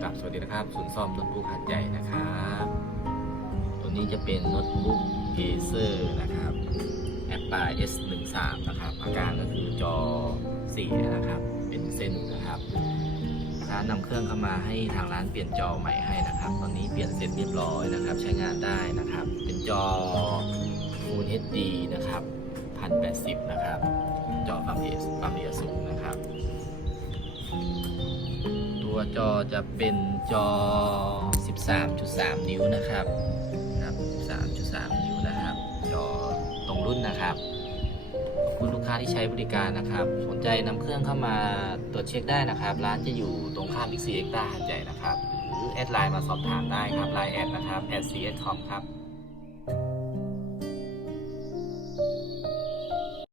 สวัสดีนะครับศูนย์ซ่อมโน้ตบุ๊กหัดใหญ่นะครับ ตัวนี้จะเป็นโน้ตบุ๊กเอเซอร์นะครับแอปปา S13 นะครับอาการก็คือจอสีนะครับเป็นเส้นนะครับร้านนำเครื่องเข้ามาให้ทางร้านเปลี่ยนจอใหม่ให้นะครับ ตอนนี้เปลี่ยนเสร็จเรียบร้อยนะครับ ใช้งานได้นะครับ เป็นจอ Full HD นะครับ1080 นะครับ จอความละเอียดความละเอียดสูง ตัวจอจะเป็นจอ 13.3 นิ้วนะครับครับ 13.3 นิ้วนะครับ จอตรงรุ่นนะครับ ขอบคุณลูกค้าที่ใช้บริการนะครับ สนใจนำเครื่องเข้ามาตรวจเช็คได้นะครับ ร้านจะอยู่ตรงข้ามบิ๊กซีเอ็กซ์ต้าหัดใหญ่นะครับ หรือแอดไลน์มาสอบถามได้ครับไลน์แอดนะครับ at cs com ครับ